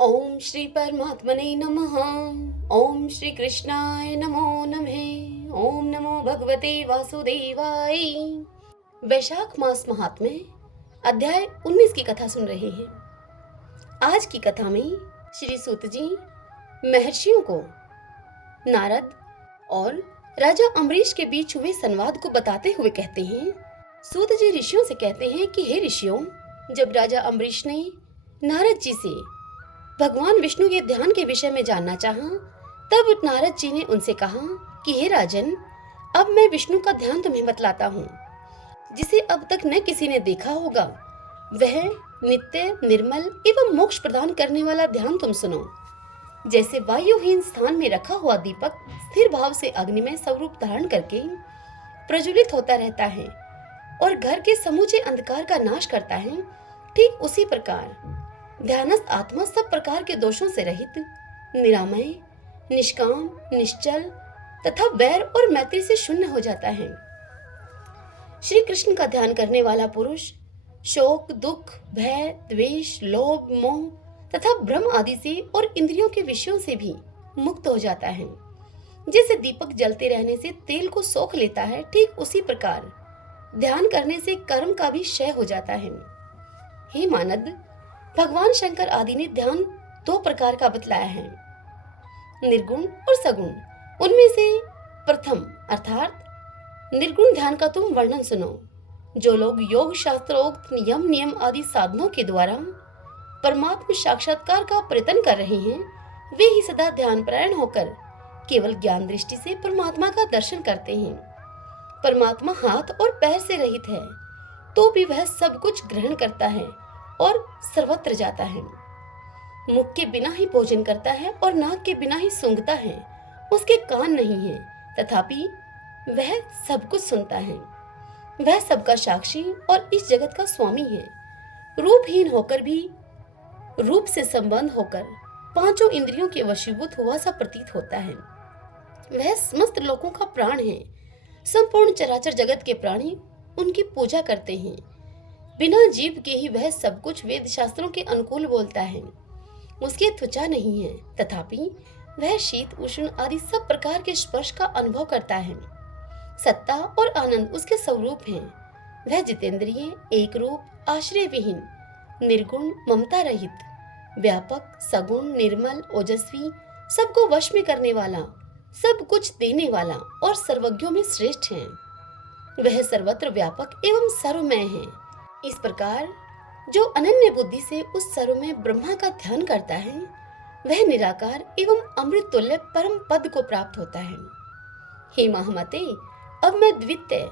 ओम श्री परमात्मने नमः। ओम श्री कृष्णाय नमो नमः। ओम नमो भगवते वासुदेवाय। वैशाख मास महात्म्य अध्याय 19 की कथा सुन रहे हैं। आज की कथा में श्री सूत जी महर्षियों को नारद और राजा अम्बरीश के बीच हुए संवाद को बताते हुए कहते हैं। सूत जी ऋषियों से कहते हैं कि हे ऋषियों, जब राजा अम्बरीश ने नारद जी से भगवान विष्णु के ध्यान के विषय में जानना चाहा, तब नारद जी ने उनसे कहा कि हे राजन, अब मैं विष्णु का ध्यान तुम्हें बतलाता हूँ, जिसे अब तक न किसी ने देखा होगा। वह नित्य निर्मल एवं मोक्ष प्रदान करने वाला ध्यान तुम सुनो। जैसे वायुहीन स्थान में रखा हुआ दीपक स्थिर भाव से अग्नि में स्वरूप धारण करके प्रज्वलित होता रहता है और घर के समूचे अंधकार का नाश करता है, ठीक उसी प्रकार ध्यानस्थ आत्मा सब प्रकार के दोषों से रहित, निरामय, निष्काम, निश्चल तथा वैर और मैत्री से शून्य हो जाता है। श्री कृष्ण का ध्यान करने वाला पुरुष शोक, दुख, भय, द्वेष, लोभ, मोह तथा भ्रम आदि से और इंद्रियों के विषयों से भी मुक्त हो जाता है। जैसे दीपक जलते रहने से तेल को सोख लेता है, ठीक उसी प्रकार ध्यान करने से कर्म का भी क्षय हो जाता है। हे मानद, भगवान शंकर आदि ने ध्यान दो प्रकार का बतलाया है, निर्गुण और सगुण। उनमें से प्रथम अर्थात निर्गुण ध्यान का तुम वर्णन सुनो। जो लोग योग शास्त्रोक्त नियम आदि साधनों के द्वारा परमात्म साक्षात्कार का प्रयत्न कर रहे हैं, वे ही सदा ध्यान परायण होकर केवल ज्ञान दृष्टि से परमात्मा का दर्शन करते हैं। परमात्मा हाथ और पैर से रहित है, तो भी वह सब कुछ ग्रहण करता है और सर्वत्र जाता है। मुख के बिना ही भोजन करता है और नाक के बिना ही सूंघता है। उसके कान नहीं है, तथापि वह सब कुछ सुनता है। वह सबका साक्षी और इस जगत का स्वामी है। रूपहीन होकर भी रूप से संबंध होकर पांचों इंद्रियों के वशीभूत हुआ सा प्रतीत होता है। वह समस्त लोगों का प्राण है। संपूर्ण चराचर जगत के प्राणी उनकी पूजा करते हैं। बिना जीव के ही वह सब कुछ वेद शास्त्रों के अनुकूल बोलता है। उसकी त्वचा नहीं है, तथापि वह शीत, उष्ण आदि सब प्रकार के स्पर्श का अनुभव करता है। सत्ता और आनंद उसके स्वरूप हैं। वह जितेंद्रिय, एक रूप, आश्रय विहीन, निर्गुण, ममता रहित, व्यापक, सगुण, निर्मल, ओजस्वी, सबको वश में करने वाला, सब कुछ देने वाला और सर्वज्ञों में श्रेष्ठ है। वह सर्वत्र व्यापक एवं सर्वमय है। इस प्रकार जो अनन्य बुद्धि से उस सर्वमय ब्रह्मा का ध्यान करता है, वह निराकार एवं अमृत तुल्य परम पद को प्राप्त होता है। हे महामते, अब मैं द्वितीय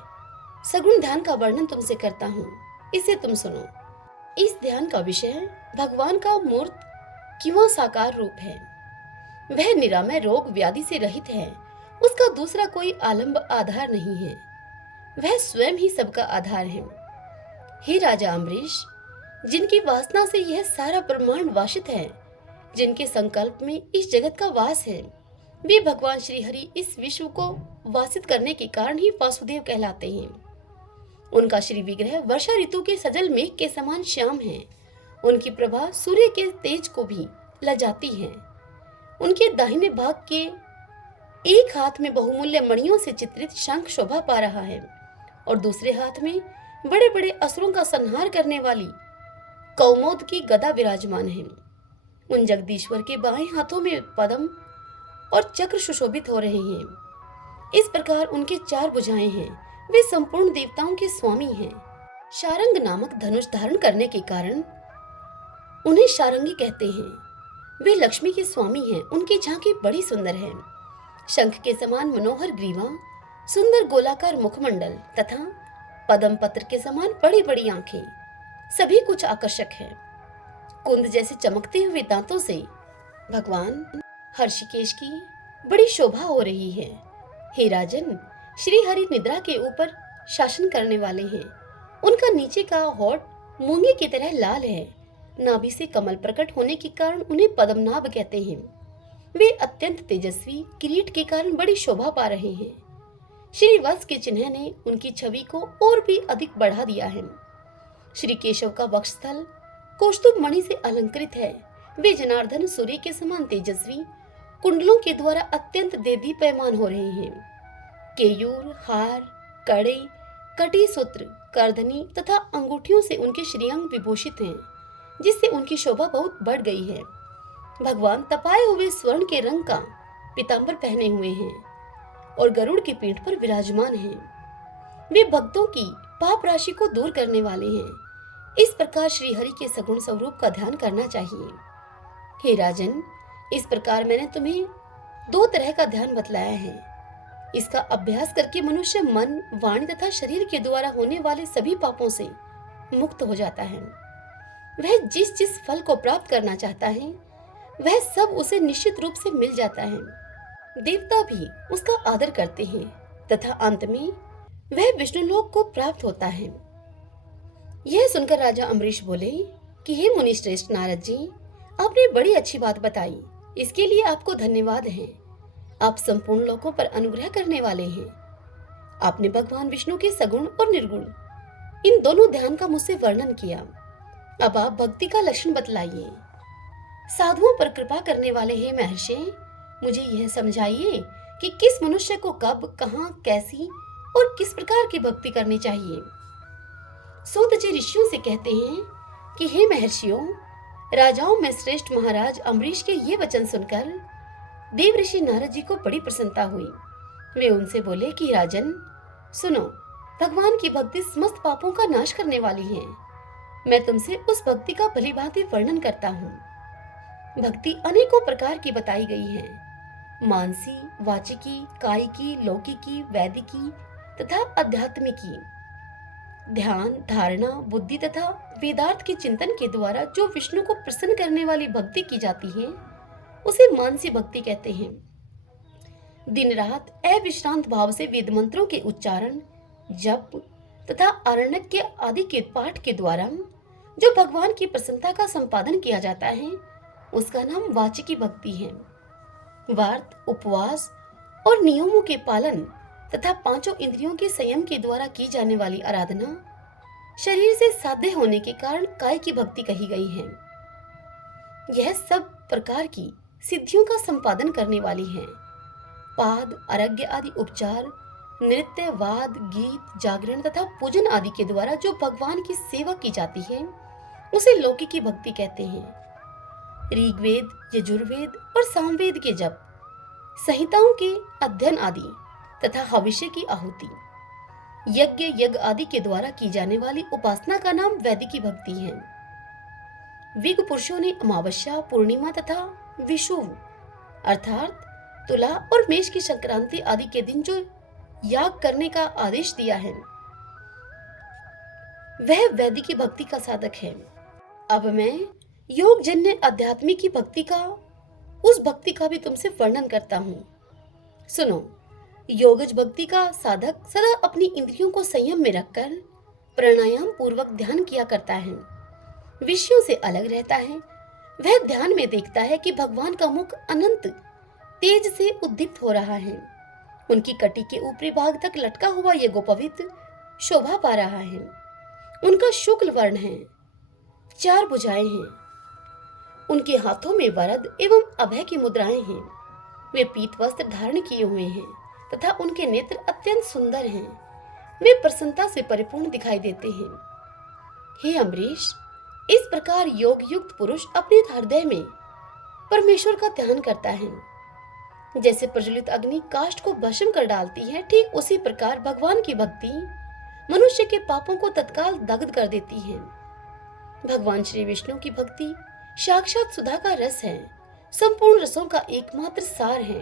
सगुण ध्यान का वर्णन तुमसे करता हूँ, इसे तुम सुनो। इस ध्यान का विषय भगवान का मूर्त किंवा साकार रूप है। वह निरामय, रोग व्याधि से रहित है। उसका दूसरा कोई आलंब आधार नहीं है। वह स्वयं ही सबका आधार है। हे राजा अम्बरीश, जिनकी वासना से यह सारा ब्रह्मांड वासित है, जिनके संकल्प में इस जगत का वास है, वे भगवान श्री हरि इस विश्व को वासित करने के कारण ही वासुदेव कहलाते हैं। उनका श्री विग्रह वर्षा ऋतु के सजल मेघ के समान श्याम है। उनकी प्रभा सूर्य के तेज को भी लजाती है। उनके दाहिने भाग के एक हाथ में बहुमूल्य मणियों से चित्रित शंख शोभा पा रहा है और दूसरे हाथ में बड़े बड़े असुरों का संहार करने वाली कौमोद की गदा विराजमान है। उन जगदीश्वर के बाएं हाथों में पद्म और चक्र सुशोभित हो रहे हैं। इस प्रकार उनके चार भुजाएं हैं। वे संपूर्ण देवताओं के स्वामी हैं। शारंग नामक धनुष धारण करने के कारण उन्हें शारंगी कहते हैं। वे लक्ष्मी के स्वामी हैं। उनकी झांकी बड़ी सुंदर है। शंख के समान मनोहर ग्रीवा, सुंदर गोलाकार मुखमंडल तथा पद्म पत्र के समान बड़ी बड़ी आंखें, सभी कुछ आकर्षक है। कुंद जैसे चमकते हुए दांतों से भगवान हर्षिकेश की बड़ी शोभा हो रही है। हे राजन, श्री हरि निद्रा के ऊपर शासन करने वाले हैं। उनका नीचे का होठ मूंगे की तरह लाल है। नाभि से कमल प्रकट होने के कारण उन्हें पद्मनाभ कहते हैं। वे अत्यंत तेजस्वी, किरीट के कारण बड़ी शोभा पा रहे हैं। श्री वत्स के चिन्ह ने उनकी छवि को और भी अधिक बढ़ा दिया है। श्री केशव का वक्षस्थल कौस्तुभ मणि से अलंकृत है। वे जनार्दन सूर्य के समान तेजस्वी कुंडलों के द्वारा अत्यंत देदीप्यमान हो रहे हैं। केयूर, हार, कड़े, कटी सूत्र, करधनी तथा अंगूठियों से उनके श्रीअंग विभूषित हैं, जिससे उनकी शोभा बहुत बढ़ गई है। भगवान तपाए हुए स्वर्ण के रंग का पीतांबर पहने हुए हैं और गरुड़ की पीठ पर विराजमान हैं। वे भक्तों की पाप राशि को दूर करने वाले हैं। इस प्रकार श्री हरि के सगुण स्वरूप का ध्यान करना चाहिए। हे राजन, इस प्रकार मैंने तुम्हें 2 तरह का ध्यान बतलाया है। इसका अभ्यास करके मनुष्य मन, वाणी तथा शरीर के द्वारा होने वाले सभी पापों से मुक्त हो जाता है। वह जिस जिस फल को प्राप्त करना चाहता है वह सब उसे निश्चित रूप से मिल जाता है। देवता भी उसका आदर करते हैं तथा अंत में वह विष्णुलोक को प्राप्त होता है। यह सुनकर राजा अम्बरीश बोले कि हे मुनि श्रेष्ठ नारद जी, आपने बड़ी अच्छी बात बताई, इसके लिए आपको धन्यवाद है। आप संपूर्ण लोकों पर अनुग्रह करने वाले हैं। आपने भगवान विष्णु के सगुण और निर्गुण इन दोनों ध्यान का मुझसे वर्णन किया। अब आप भक्ति का लक्षण बतलाइए। साधुओं पर कृपा करने वाले हे महर्षि, मुझे यह समझाइए कि किस मनुष्य को कब, कहां, कैसी और किस प्रकार की भक्ति करनी चाहिए। सूत जी ऋषियों से कहते हैं कि हे महर्षियों, राजाओं में श्रेष्ठ महाराज अम्बरीश के ये वचन सुनकर देव ऋषि नारद जी को बड़ी प्रसन्नता हुई। वे उनसे बोले कि राजन सुनो, भगवान की भक्ति समस्त पापों का नाश करने वाली है। मैं तुमसे उस भक्ति का भलीभांति वर्णन करता हूँ। भक्ति अनेकों प्रकार की बताई गई है। मानसी, वाचिकी, कायिकी, लौकिकी, वैदिकी तथा आध्यात्मिकी। ध्यान, धारणा, बुद्धि तथा वेदार्थ के चिंतन के द्वारा जो विष्णु को प्रसन्न करने वाली भक्ति की जाती है उसे मानसी भक्ति कहते हैं। दिन रात अविश्रांत भाव से वेद मंत्रों के उच्चारण, जप तथा आरण्यक आदि के पाठ के द्वारा जो भगवान की प्रसन्नता का संपादन किया जाता है उसका नाम वाचिकी भक्ति है। व्रत, उपवास और नियमों के पालन तथा 5 इंद्रियों के संयम के द्वारा की जाने वाली आराधना शरीर से साध्य होने के कारण काय की भक्ति कही गई है। यह सब प्रकार की सिद्धियों का संपादन करने वाली है। पाद, अर्घ्य आदि उपचार, नृत्य, वाद, गीत, जागरण तथा पूजन आदि के द्वारा जो भगवान की सेवा की जाती है उसे लौकिकी भक्ति कहते हैं। ऋग्वेद, यजुर्वेद और सामवेद के जप, संहिताओं के अध्ययन आदि तथा हविष्य की आहुति, यज्ञ आदि के द्वारा की जाने वाली उपासना का नाम वैदिकी भक्ति है। विग पुरुषों ने अमावस्या, पूर्णिमा तथा विषुव अर्थात तुला और मेष की संक्रांति आदि के दिन जो याग करने का आदेश दिया है वह वैदिकी भक्ति का साधक है। अब मैं योग जन्य आध्यात्मिक की भक्ति का, उस भक्ति का भी तुमसे वर्णन करता हूँ। सुनो, योगज भक्ति का साधक सदा अपनी इंद्रियों को संयम में रखकर प्राणायाम पूर्वक ध्यान किया करता है, विषयों से अलग रहता है। वह ध्यान में देखता है कि भगवान का मुख अनंत तेज से उद्दीप्त हो रहा है। उनकी कटी के ऊपरी भाग तक लटका हुआ ये गोपवित्र शोभा पा रहा है। उनका शुक्ल वर्ण है, 4 भुजाएं हैं। उनके हाथों में वरद एवं अभय की मुद्राएं हैं। वे पीत वस्त्र धारण किए हुए हैं तथा उनके नेत्र अत्यंत सुंदर हैं। वे प्रसन्नता से परिपूर्ण दिखाई देते हैं। हे अम्बरीश, इस प्रकार योग युक्त पुरुष अपने हृदय में परमेश्वर का ध्यान करता है। जैसे प्रज्वलित अग्नि काष्ठ को भस्म कर डालती है, ठीक उसी प्रकार भगवान की भक्ति मनुष्य के पापों को तत्काल दग्ध कर देती है। भगवान श्री विष्णु की भक्ति साक्षात सुधा का रस है, संपूर्ण रसों का एकमात्र सार है।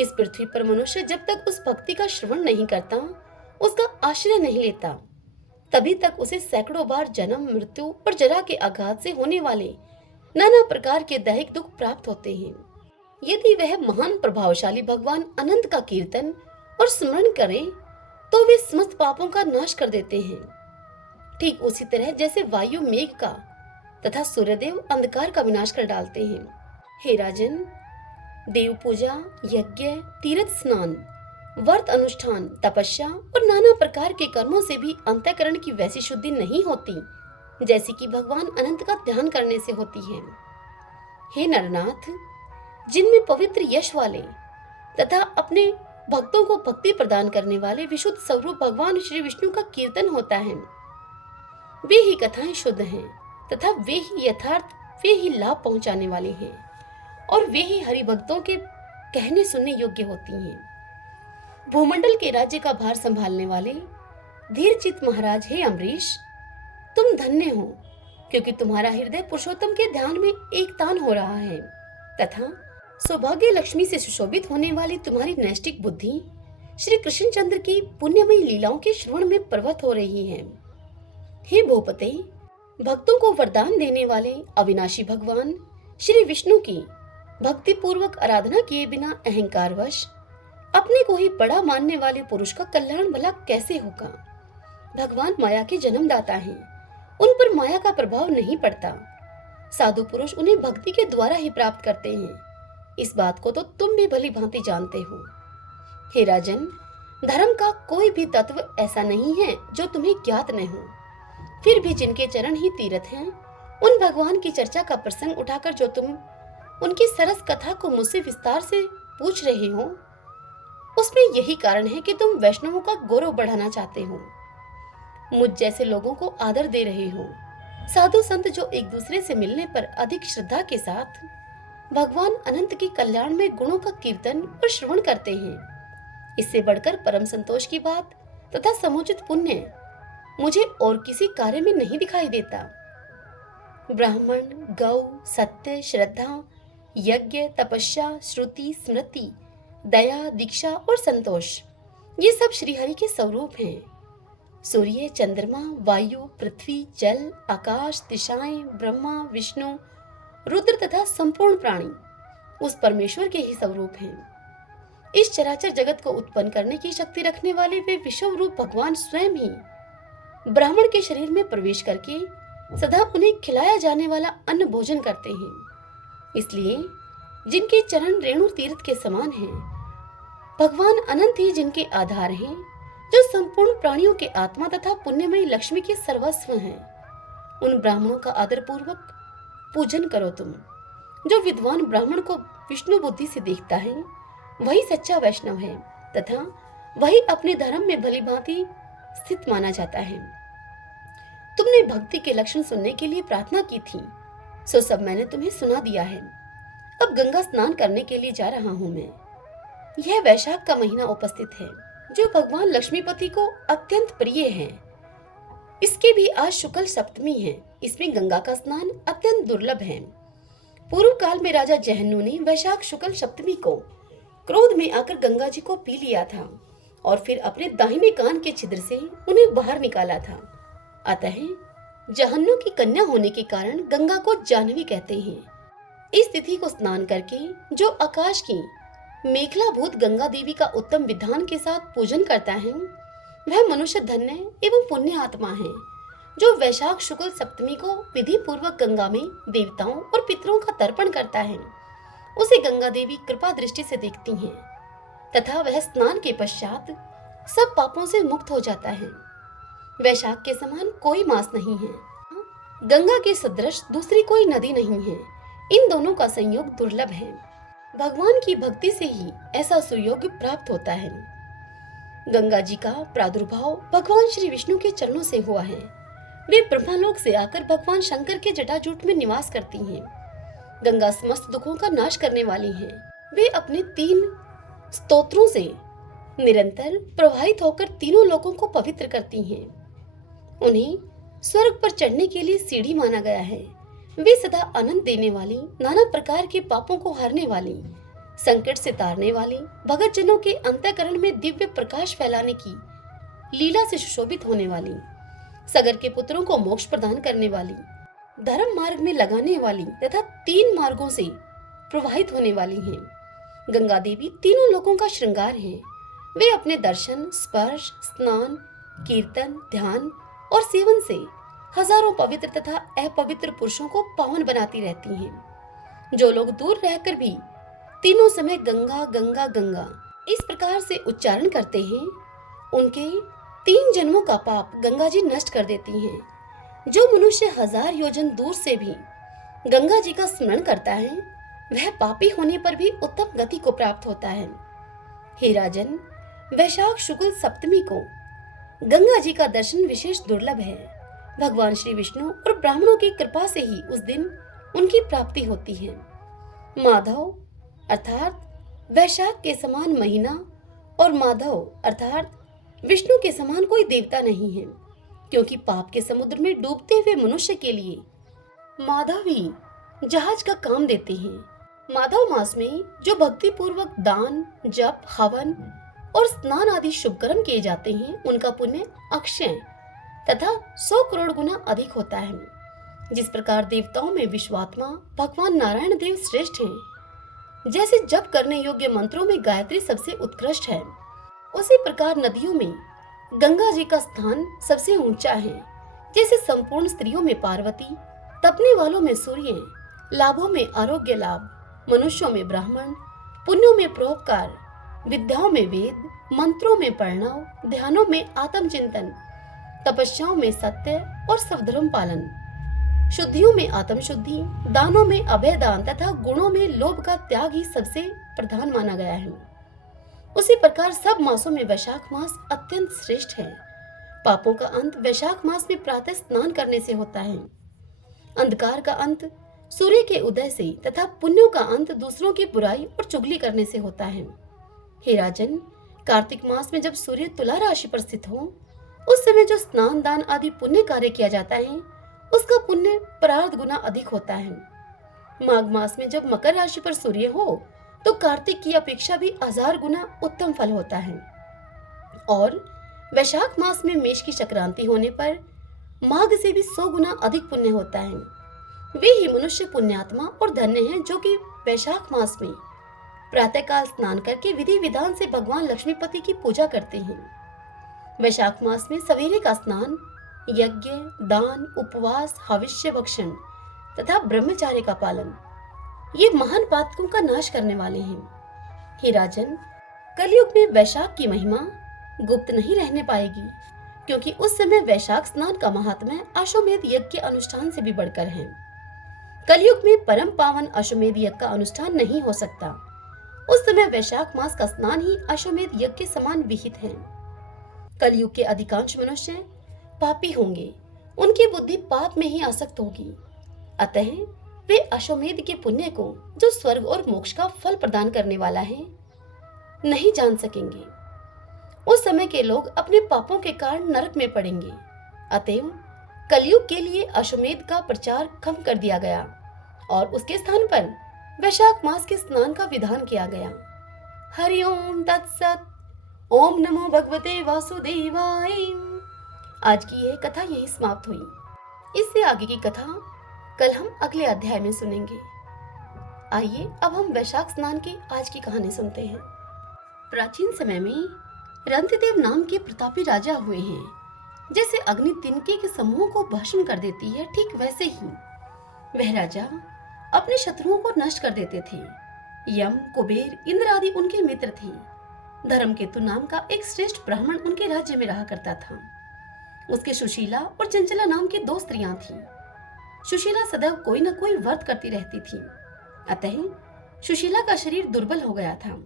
इस पृथ्वी पर मनुष्य जब तक उस भक्ति का श्रवण नहीं करता, उसका आश्रय नहीं लेता, तभी तक उसे सैकड़ों बार जन्म, मृत्यु और जरा के आघात से होने वाले नाना प्रकार के दैहिक दुख प्राप्त होते हैं। यदि वह महान प्रभावशाली भगवान अनंत का कीर्तन और स्मरण करे तो वे समस्त पापों का नाश कर देते हैं। ठीक उसी तरह जैसे वायु मेघ का तथा सूर्यदेव अंधकार का विनाश कर डालते हैं। हे राजन, देव पूजा, यज्ञ, तीर्थ स्नान, व्रत अनुष्ठान, तपस्या और नाना प्रकार के कर्मों से भी अंतःकरण की वैसी शुद्धि नहीं होती जैसी कि भगवान अनंत का ध्यान करने से होती है। हे नरनाथ, जिनमें पवित्र यश वाले तथा अपने भक्तों को भक्ति प्रदान करने वाले विशुद्ध स्वरूप भगवान श्री विष्णु का कीर्तन होता है, वे ही कथाएं शुद्ध हैं तथा वे ही यथार्थ, वे ही लाभ पहुंचाने वाले हैं और वे ही हरि भक्तों के कहने सुनने योग्य होती हैं। भूमंडल के राज्य का भार संभालने वाले धीरचित महाराज, हे अम्बरीश, तुम धन्य हो, क्योंकि तुम्हारा हृदय पुरुषोत्तम के ध्यान में एक तान हो रहा है तथा सौभाग्य लक्ष्मी से सुशोभित होने वाली तुम्हारी नैष्टिक बुद्धि श्री कृष्णचंद्र की पुण्यमयी लीलाओं के श्रवण में प्रवृत्त हो रही है। हे भूपते, भक्तों को वरदान देने वाले अविनाशी भगवान श्री विष्णु की भक्ति पूर्वक आराधना किए बिना अहंकारवश अपने को ही बड़ा मानने वाले पुरुष का कल्याण भला कैसे होगा। भगवान माया के जन्मदाता हैं, उन पर माया का प्रभाव नहीं पड़ता। साधु पुरुष उन्हें भक्ति के द्वारा ही प्राप्त करते हैं, इस बात को तो तुम भी भली भांति जानते हो। हे राजन, धर्म का कोई भी तत्व ऐसा नहीं है जो तुम्हें ज्ञात न हो। फिर भी जिनके चरण ही तीर्थ हैं, उन भगवान की चर्चा का प्रसंग उठाकर जो तुम उनकी सरस कथा को मुझसे विस्तार से पूछ रहे हो, उसमें यही कारण है कि तुम वैष्णवों का गौरव बढ़ाना चाहते हो, मुझ जैसे लोगों को आदर दे रहे हो। साधु संत जो एक दूसरे से मिलने पर अधिक श्रद्धा के साथ भगवान अनंत के कल्याण में गुणों का कीर्तन और श्रवण करते हैं, इससे बढ़कर परम संतोष की बात तथा समुचित पुण्य मुझे और किसी कार्य में नहीं दिखाई देता। ब्राह्मण, गौ, सत्य, श्रद्धा, यज्ञ, तपस्या, श्रुति, स्मृति, दया, दीक्षा और संतोष, ये सब श्रीहरि के स्वरूप हैं। सूर्य, चंद्रमा, वायु, पृथ्वी, जल, आकाश, दिशाएं, ब्रह्मा, विष्णु, रुद्र तथा संपूर्ण प्राणी उस परमेश्वर के ही स्वरूप हैं। इस चराचर जगत को उत्पन्न करने की शक्ति रखने वाले वे विश्व रूप भगवान स्वयं ही ब्राह्मण के शरीर में प्रवेश करके सदा उन्हें खिलाया जाने वाला अन्न भोजन करते हैं। इसलिए जिनके चरण रेणु तीर्थ के समान हैं, भगवान अनंत ही जिनके आधार हैं, जो संपूर्ण प्राणियों के आत्मा तथा पुण्यमयी लक्ष्मी के सर्वस्व हैं, उन ब्राह्मणों का आदर पूर्वक पूजन करो तुम। जो विद्वान ब्राह्मण को विष्णु बुद्धि से देखता है, वही सच्चा वैष्णव है तथा वही अपने धर्म में भली भांति स्थित माना जाता है। तुमने भक्ति के लक्षण सुनने के लिए प्रार्थना की थी, सो सब मैंने तुम्हें सुना दिया है। अब गंगा स्नान करने के लिए जा रहा हूँ मैं। यह वैशाख का महीना उपस्थित है, जो भगवान लक्ष्मीपति को अत्यंत प्रिय है। इसके भी आज शुक्ल सप्तमी है। इसमें गंगा का स्नान अत्यंत दुर्लभ है। पूर्व काल में राजा जहन्नू ने वैशाख शुक्ल सप्तमी को क्रोध में आकर गंगा जी को पी लिया था और फिर अपने दाहिने कान के छिद्र से उन्हें बाहर निकाला था। अतः जहन्नू की कन्या होने के कारण गंगा को जाह्नवी कहते हैं। इस तिथि को स्नान करके जो आकाश की मेखलाभूत गंगा देवी का उत्तम विधान के साथ पूजन करता है, वह मनुष्य धन्य एवं पुण्य आत्मा है। जो वैशाख शुक्ल सप्तमी को विधि पूर्वक गंगा में देवताओं और पितरों का तर्पण करता है, उसे गंगा देवी कृपा दृष्टि से देखती हैं तथा वह स्नान के पश्चात सब पापों से मुक्त हो जाता है। वैशाख के समान कोई मास नहीं है, गंगा के सदृश दूसरी कोई नदी नहीं है। इन दोनों का संयोग दुर्लभ है। भगवान की भक्ति से ही ऐसा सुयोग प्राप्त होता है। गंगा जी का प्रादुर्भाव भगवान श्री विष्णु के चरणों से हुआ है। वे ब्रह्मलोक से आकर भगवान शंकर के जटाजूट में निवास करती हैं। गंगा समस्त दुखों का नाश करने वाली हैं। वे अपने 3 स्तोत्रों से निरंतर प्रवाहित होकर तीनों लोकों को पवित्र करती हैं। उन्हें स्वर्ग पर चढ़ने के लिए सीढ़ी माना गया है। वे सदा आनंद देने वाली, नाना प्रकार के पापों को हरने वाली, संकट से तारने वाली, भगत जनों के अंतःकरण में दिव्य प्रकाश फैलाने की लीला से सुशोभित होने वाली, सगर के पुत्रों को मोक्ष प्रदान करने वाली, धर्म मार्ग में लगाने वाली तथा 3 मार्गों से प्रवाहित होने वाली हैं। गंगा देवी तीनों लोकों का श्रृंगार है। वे अपने दर्शन, स्पर्श, स्नान, कीर्तन, ध्यान और सेवन से हजारों पवित्र तथा अपवित्र पुरुषों को पावन बनाती रहती हैं। जो लोग दूर रहकर भी तीनों समय गंगा गंगा गंगा इस प्रकार से उच्चारण करते हैं, उनके 3 जन्मों का पाप गंगा जी नष्ट कर देती हैं। जो मनुष्य 1000 योजन दूर से भी गंगा जी का स्मरण करता है वह पापी होने पर भी उत्तम गति को प्राप्त होता है। हे राजन, वैशाख शुक्ल सप्तमी को गंगा जी का दर्शन विशेष दुर्लभ है। भगवान श्री विष्णु और ब्राह्मणों की कृपा से ही उस दिन उनकी प्राप्ति होती है। माधव अर्थात वैशाख के समान महीना और माधव अर्थात विष्णु के समान कोई देवता नहीं है, क्योंकि पाप के समुद्र में डूबते हुए मनुष्य के लिए माधव ही जहाज का काम देते हैं। माधव मास में जो भक्ति पूर्वक दान, जप, हवन और स्नान आदि शुभ कर्म किए जाते हैं, उनका पुण्य अक्षय तथा 100 करोड़ गुना अधिक होता है। जिस प्रकार देवताओं में विश्वात्मा भगवान नारायण देव श्रेष्ठ हैं, जैसे जप करने योग्य मंत्रों में गायत्री सबसे उत्कृष्ट है, उसी प्रकार नदियों में गंगा जी का स्थान सबसे ऊंचा है। जैसे संपूर्ण स्त्रियों में पार्वती, तपने वालों में सूर्य, लाभों में आरोग्य लाभ, मनुष्यों में ब्राह्मण, पुण्यों में परोपकार, विद्याओं में वेद, मंत्रों में प्रणव, ध्यानों में आत्मचिंतन, तपस्याओं में सत्य और सवधर्म पालन, शुद्धियों में आत्म शुद्धि, दानों में अभय दान तथा गुणों में लोभ का त्याग ही सबसे प्रधान माना गया है। उसी प्रकार सब मासों में वैशाख मास अत्यंत श्रेष्ठ है। पापों का अंत वैशाख मास में प्रातः स्नान करने से होता है। अंधकार का अंत सूर्य के उदय से तथा पुण्यों का अंत दूसरों की बुराई और चुगली करने से होता है। हे राजन, कार्तिक मास में जब सूर्य तुला राशि पर स्थित हो, उस समय जो स्नान, दान आदि पुण्य कार्य किया जाता है, उसका पुण्य परार्ध गुना अधिक होता है। माघ मास में जब मकर राशि पर सूर्य हो, तो कार्तिक की अपेक्षा भी 1000 गुना उत्तम फल होता है। और वैशाख मास में मेष की संक्रांति होने पर माघ से भी 100 गुना अधिक पुण्य होता है। वे ही मनुष्य पुण्यात्मा और धन्य हैं जो कि वैशाख मास में प्रातःकाल स्नान करके विधि विधान से भगवान लक्ष्मीपति की पूजा करते हैं। वैशाख मास में सवेरे का स्नान, यज्ञ, दान, उपवास, हविष्य भक्षण तथा ब्रह्मचार्य का पालन, ये महान पातकों का नाश करने वाले हैं। हे राजन, कलयुग में वैशाख की महिमा गुप्त नहीं रहने पाएगी, क्योंकि उस समय वैशाख स्नान का महात्म्य अश्वमेध यज्ञ के अनुष्ठान से भी बढ़कर है। कलयुग में परम पावन अश्वमेध यज्ञ का अनुष्ठान नहीं हो सकता। उस समय वैशाख मास का स्नान ही अश्वमेध यज्ञ के समान विहित है। कलयुग के अधिकांश मनुष्य पापी होंगे, उनकी बुद्धि पाप में ही आसक्त होगी। अतः वे अश्वमेध के पुण्य को, जो स्वर्ग और मोक्ष का फल प्रदान करने वाला है, नहीं जान सकेंगे। उस समय के लोग अपने पापों के कारण नरक में पड़ेंगे। अतएव कलयुग के लिए अश्वमेध का प्रचार कम कर दिया गया और उसके स्थान पर वैशाख मास के स्नान का विधान किया गया। हरि ओम तत्सत। ओम नमो भगवते वासुदेवाय। आज की यह कथा यही समाप्त हुई। इससे आगे की कथा कल हम अगले अध्याय में सुनेंगे। आइए अब हम वैशाख स्नान की आज की कहानी सुनते हैं। प्राचीन समय में रंतिदेव नाम के प्रतापी राजा हुए हैं। जैसे अग्नि तिनके के समूह को भस्म कर देती है, ठीक वैसे ही वह राजा अपने शत्रुओं को नष्ट कर देते थे। यम, कुबेर, इंद्र आदि उनके मित्र थे। धर्मकेतु नाम का एक श्रेष्ठ ब्राह्मण उनके राज्य में रहा करता था। उसके सुशीला और चंचला नाम की 2 स्त्रियां थीं। सुशीला सदैव कोई न कोई व्रत करती रहती थी, अतः सुशीला का शरीर दुर्बल हो गया था।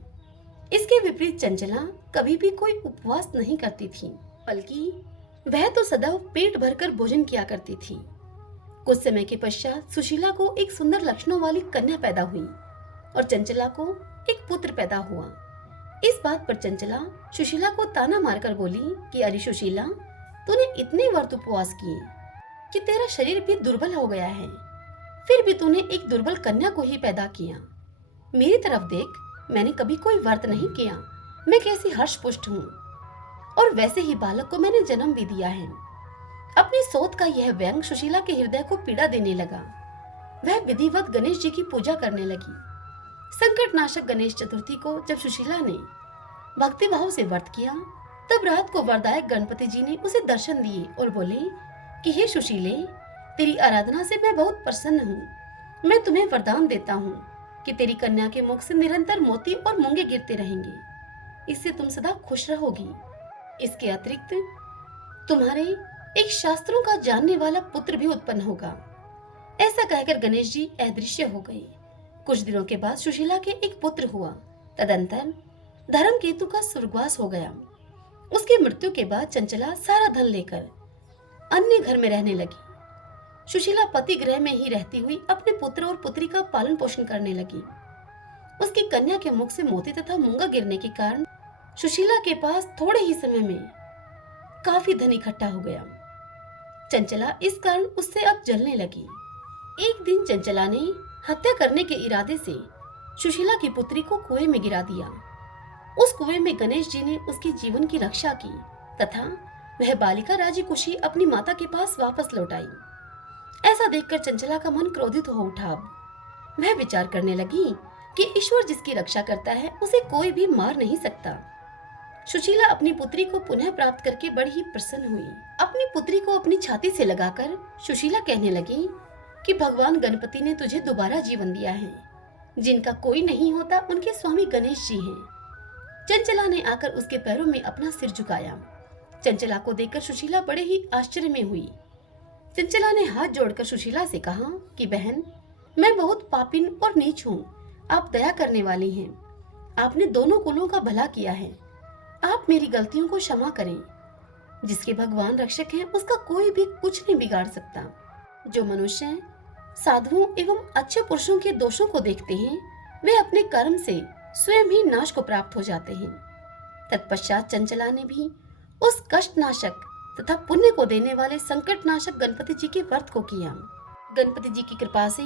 इसके विपरीत चंचला कभी भी कोई उपवास नहीं करती थी, बल्कि वह तो सदैव पेट भरकर भोजन किया करती थी। कुछ समय के पश्चात सुशीला को एक सुंदर लक्षणों वाली कन्या पैदा हुई और चंचला को एक पुत्र पैदा हुआ। इस बात पर चंचला सुशीला को ताना मारकर बोली कि अरे सुशीला, तूने इतने व्रत उपवास किए कि तेरा शरीर भी दुर्बल हो गया है, फिर भी तूने एक दुर्बल कन्या को ही पैदा किया। मेरी तरफ देख, मैंने कभी कोई व्रत नहीं किया, मैं कैसी हर्ष पुष्ट हूँ, और वैसे ही बालक को मैंने जन्म भी दिया है। अपनी सोच का यह व्यंग सुशीला के हृदय को पीड़ा देने लगा। वह विधिवत गणेश जी की पूजा करने लगी। संकट नाशक गणेश चतुर्थी को जब सुशीला ने भक्ति भाव से व्रत किया, तब रात को वरदायक गणपति जी ने उसे दर्शन दिए और बोले कि हे सुशीले, तेरी आराधना से मैं बहुत प्रसन्न हूँ। मैं तुम्हें वरदान देता हूँ कि तेरी कन्या के मुख से निरंतर मोती और मूंगे गिरते रहेंगे। इससे तुम सदा खुश रहोगी। इसके अतिरिक्त तुम्हारे एक शास्त्रों का जानने वाला पुत्र भी उत्पन्न होगा। ऐसा कहकर गणेश जी अदृश्य हो गए। कुछ दिनों के बाद सुशीला के एक पुत्र हुआ। तदंतर धर्मकेतु का स्वर्गवास हो गया। उसकी मृत्यु के बाद चंचला सारा धन लेकर अन्य घर में रहने लगी। सुशीला पति गृह में ही रहती हुई अपने पुत्र और पुत्री का पालन पोषण करने लगी। उसकी कन्या के मुख से मोती तथा मूंगा गिरने के कारण सुशीला के पास थोड़े ही समय में काफी धन इकट्ठा हो गया। चंचला इस कारण उससे अब जलने लगी। एक दिन चंचला ने हत्या करने के इरादे से सुशीला की पुत्री को कुएं में गिरा दिया। उस कुएं में गणेश जी ने उसके जीवन की रक्षा की तथा वह बालिका राजी खुशी अपनी माता के पास वापस लौट आई। ऐसा देखकर चंचला का मन क्रोधित हो उठा। वह विचार करने लगी कि ईश्वर जिसकी रक्षा करता है उसे कोई भी मार नहीं सकता। सुशीला अपनी पुत्री को पुनः प्राप्त करके बड़ी ही प्रसन्न हुई। अपनी पुत्री को अपनी छाती से लगाकर सुशीला कहने लगी कि भगवान गणपति ने तुझे दोबारा जीवन दिया है। जिनका कोई नहीं होता उनके स्वामी गणेश जी हैं। चंचला ने आकर उसके पैरों में अपना सिर झुकाया। चंचला को देखकर सुशीला बड़े ही आश्चर्य में हुई। चंचला ने हाथ जोड़कर सुशीला से कहा कि बहन, मैं बहुत पापिन और नीच हूँ, आप दया करने वाली हैं। आपने दोनों कुलों का भला किया है। आप मेरी गलतियों को क्षमा करें। जिसके भगवान रक्षक हैं उसका कोई भी कुछ नहीं बिगाड़ सकता। जो मनुष्य साधुओं एवं अच्छे पुरुषों के दोषों को देखते हैं वे अपने कर्म से स्वयं ही नाश को प्राप्त हो जाते हैं। तत्पश्चात चंचला ने भी उस कष्ट नाशक तथा पुण्य को देने वाले संकट नाशक गणपति जी के व्रत को किया। गणपति जी की कृपा से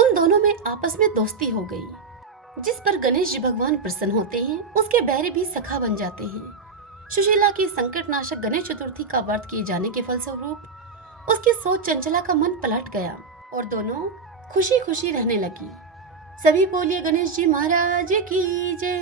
उन दोनों में आपस में दोस्ती हो गई। जिस पर गणेश जी भगवान प्रसन्न होते हैं उसके बैरी भी सखा बन जाते हैं। सुशीला की संकट नाशक गणेश चतुर्थी का व्रत किए जाने के फलस्वरूप उसकी सोच चंचला का मन पलट गया और दोनों खुशी खुशी रहने लगी। सभी बोलिए गणेश जी महाराज की जय।